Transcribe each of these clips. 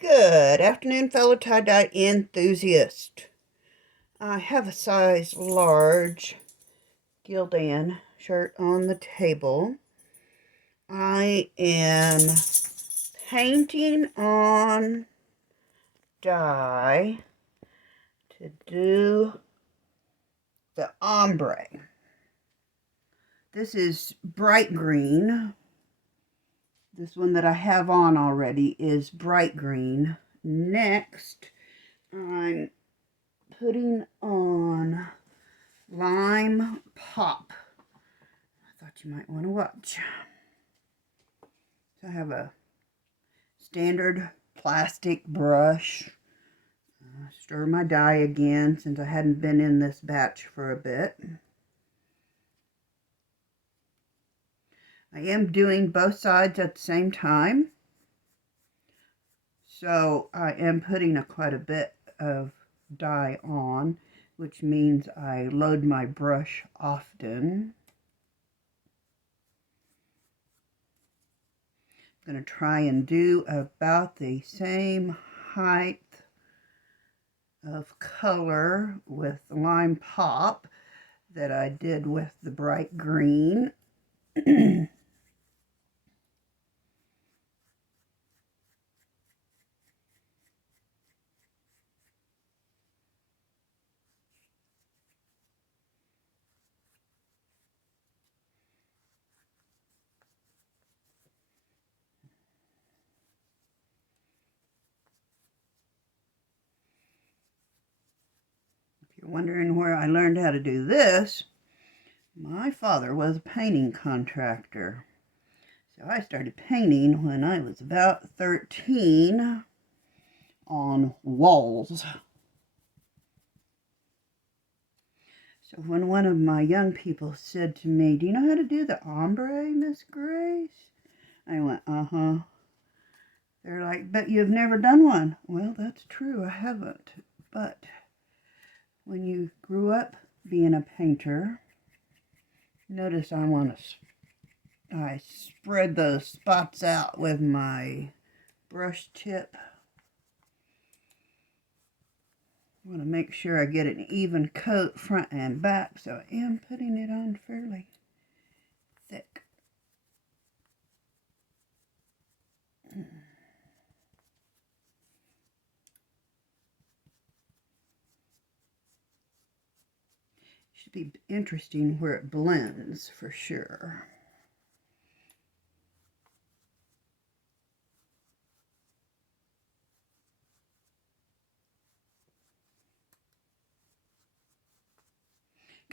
Good afternoon, fellow tie-dye enthusiast. I have a size large Gildan shirt on the table. I am painting on dye to do the ombre. This is bright green. This one that I have on already is bright green. Next, I'm putting on lime pop. I thought you might want to watch. So I have a standard plastic brush. Stir my dye again since I hadn't been in this batch for a bit. I am doing both sides at the same time. So I am putting quite a bit of dye on, which means I load my brush often. I'm going to try and do about the same height of color with lime pop that I did with the bright green. If you're wondering where I learned how to do this, my father was a painting contractor. So I started painting when I was about 13 on walls. So when one of my young people said to me, "Do you know how to do the ombre, Miss Grace?" I went, "Uh-huh." They're like, "But you've never done one." Well, that's true, I haven't. But when you grew up being a painter, notice I spread those spots out with my brush tip. I want to make sure I get an even coat front and back, so I am putting it on fairly thick. Should be interesting where it blends for sure.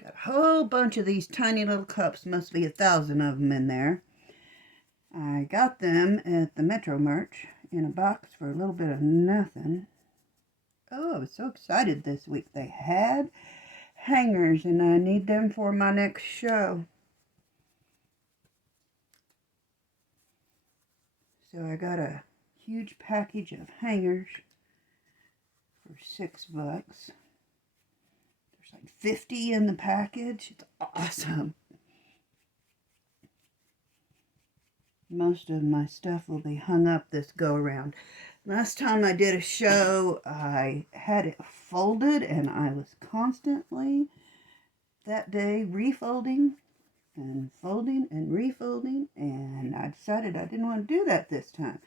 Got a whole bunch of these tiny little cups, must be 1,000 of them in there. I got them at the Metro Merch in a box for a little bit of nothing. Oh, I was so excited this week. They had hangers and I need them for my next show. So I got a huge package of hangers for $6. There's like 50 in the package. It's awesome. Most of my stuff will be hung up this go around. Last time I did a show, I had it folded and I was constantly that day refolding and folding and refolding, and I decided I didn't want to do that this time.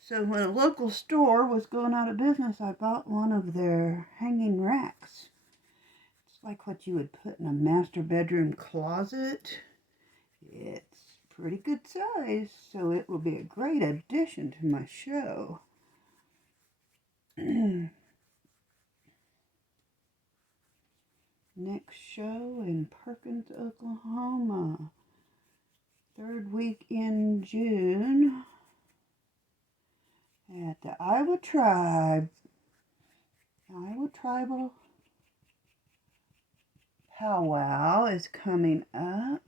So when a local store was going out of business, I bought one of their hanging racks. It's like what you would put in a master bedroom closet. It's pretty good size, so it will be a great addition to my show. Next show in Perkins, Oklahoma. Third week in June at the Iowa Tribal Powwow is coming up,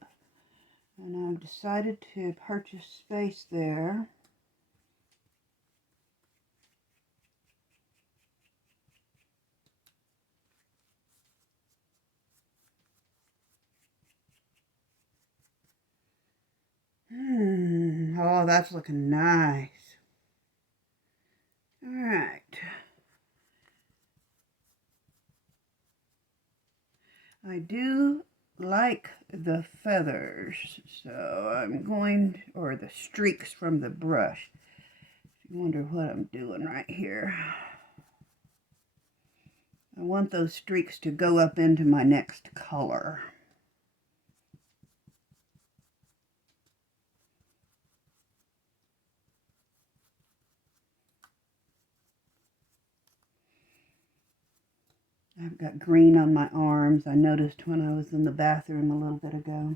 and I've decided to purchase space there. Oh, that's looking nice. Alright. I do like the feathers, so I'm going, or the streaks from the brush. I wonder what I'm doing right here. I want those streaks to go up into my next color. I've got green on my arms. I noticed when I was in the bathroom a little bit ago.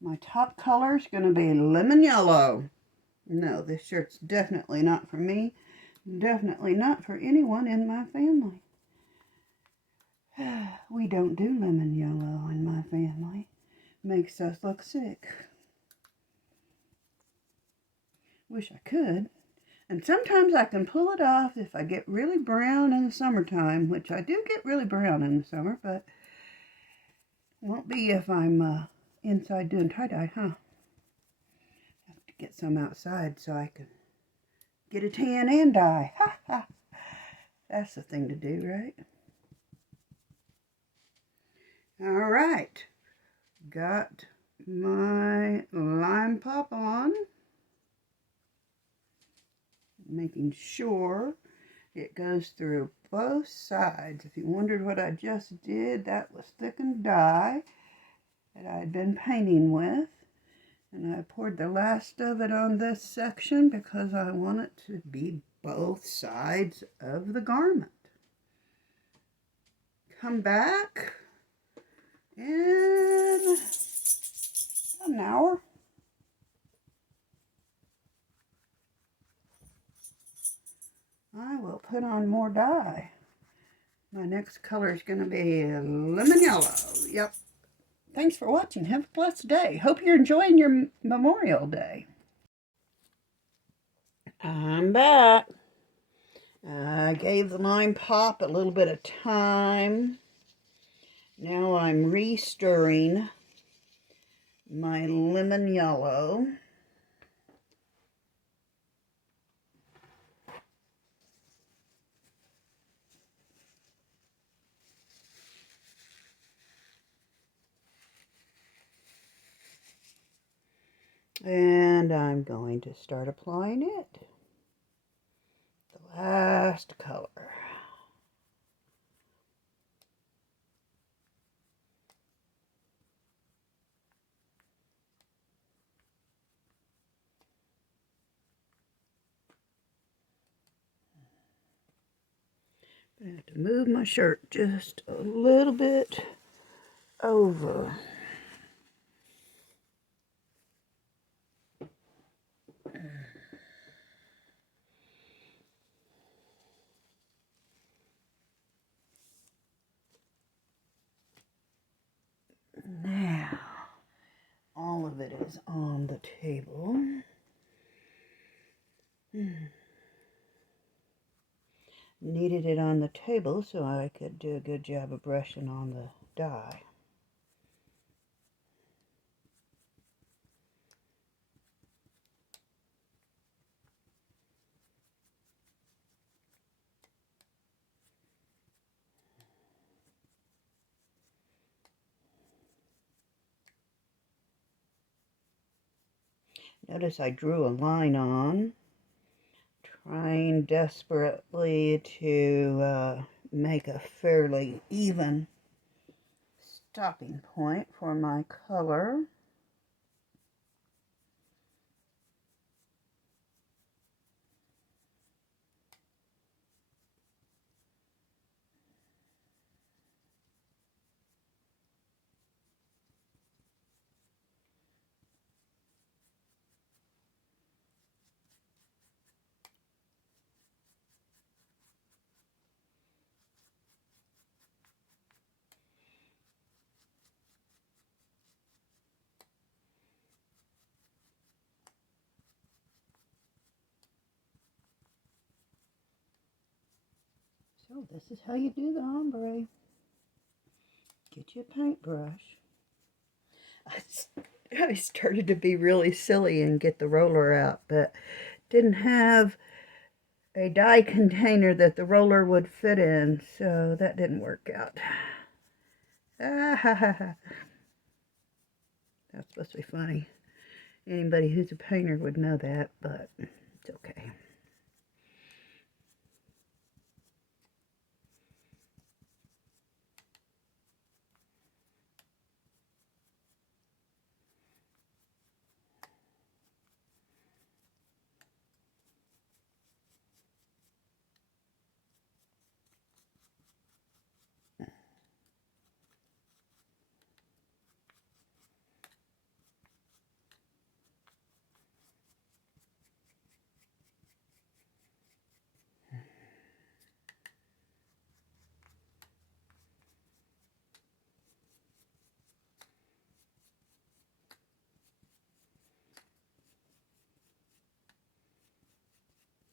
My top color is going to be lemon yellow. No, this shirt's definitely not for me. Definitely not for anyone in my family. We don't do lemon yellow in my family. Makes us look sick. Wish I could. And sometimes I can pull it off if I get really brown in the summertime, which I do get really brown in the summer, but won't be if I'm inside doing tie-dye, huh? Have to get some outside so I can get a tan and dye. Ha ha! That's the thing to do, right? All right. Got my lime pop on. Making sure it goes through both sides. If you wondered what I just did, that was thickened dye that I had been painting with. And I poured the last of it on this section because I want it to be both sides of the garment. Come back in an hour. I will put on more dye. My next color is going to be lemon yellow. Yep. Thanks for watching. Have a blessed day. Hope you're enjoying your Memorial Day. I'm back. I gave the lime pop a little bit of time. Now I'm re-stirring my lemon yellow. And I'm going to start applying it. The last color. I have to move my shirt just a little bit over. Now, all of it is on the table. Needed it on the table so I could do a good job of brushing on the dye. Notice I drew a line on, trying desperately to make a fairly even stopping point for my color. So this is how you do the ombre. Get you a paintbrush. I started to be really silly and get the roller out, but didn't have a dye container that the roller would fit in, so that didn't work out. Ah, ha, ha, ha. That's supposed to be funny. Anybody who's a painter would know that, but it's okay.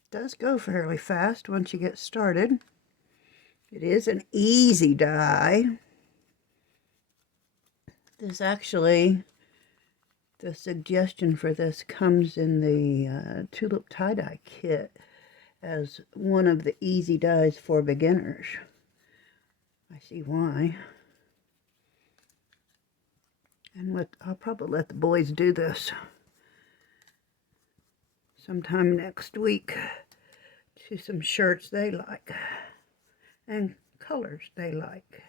Does go fairly fast once you get started. It is an easy dye. This actually, the suggestion for this comes in the tulip tie-dye kit as one of the easy dyes for beginners. I see why. And I'll probably let the boys do this sometime next week to some shirts they like and colors they like.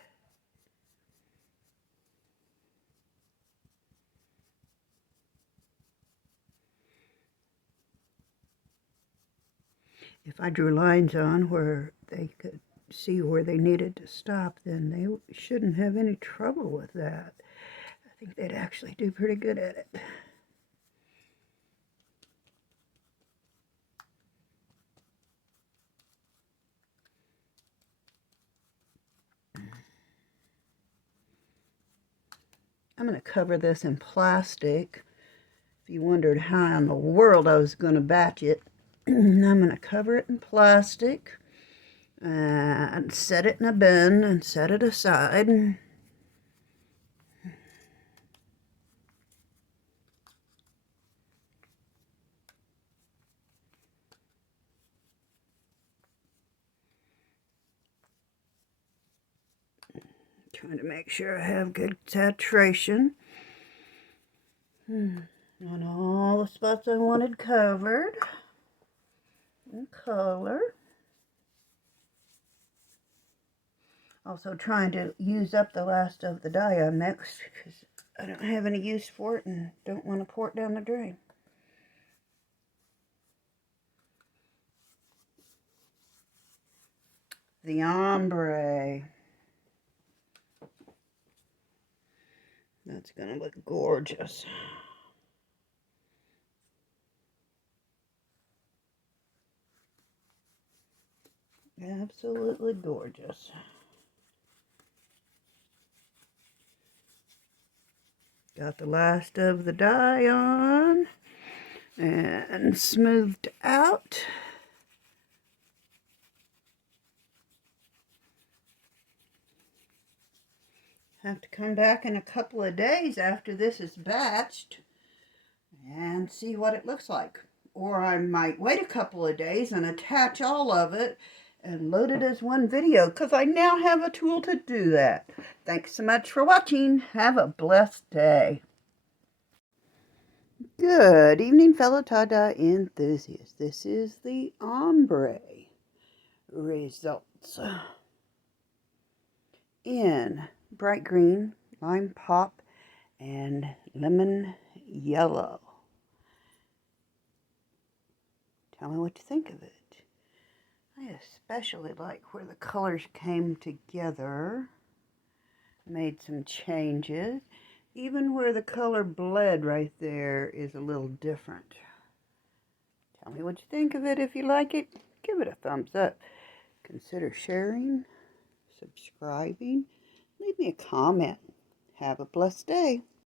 If I drew lines on where they could see where they needed to stop, then they shouldn't have any trouble with that. I think they'd actually do pretty good at it. I'm going to cover this in plastic. If you wondered how in the world I was going to batch it, I'm going to cover it in plastic and set it in a bin and set it aside. Trying to make sure I have good saturation on all the spots I wanted covered in color. Also trying to use up the last of the dye I mixed because I don't have any use for it and don't want to pour it down the drain. The Hombre. That's going to look gorgeous. Absolutely gorgeous. Got the last of the dye on and smoothed out. Have to come back in a couple of days after this is batched and see what it looks like. Or I might wait a couple of days and attach all of it and load it as one video because I now have a tool to do that. Thanks so much for watching. Have a blessed day. Good evening, fellow tie-dye enthusiasts. This is the Hombre results in bright green, lime pop, and lemon yellow. Tell me what you think of it. I especially like where the colors came together. Made some changes. Even where the color bled right there is a little different. Tell me what you think of it. If you like it, give it a thumbs up. Consider sharing, subscribing. Leave me a comment. Have a blessed day.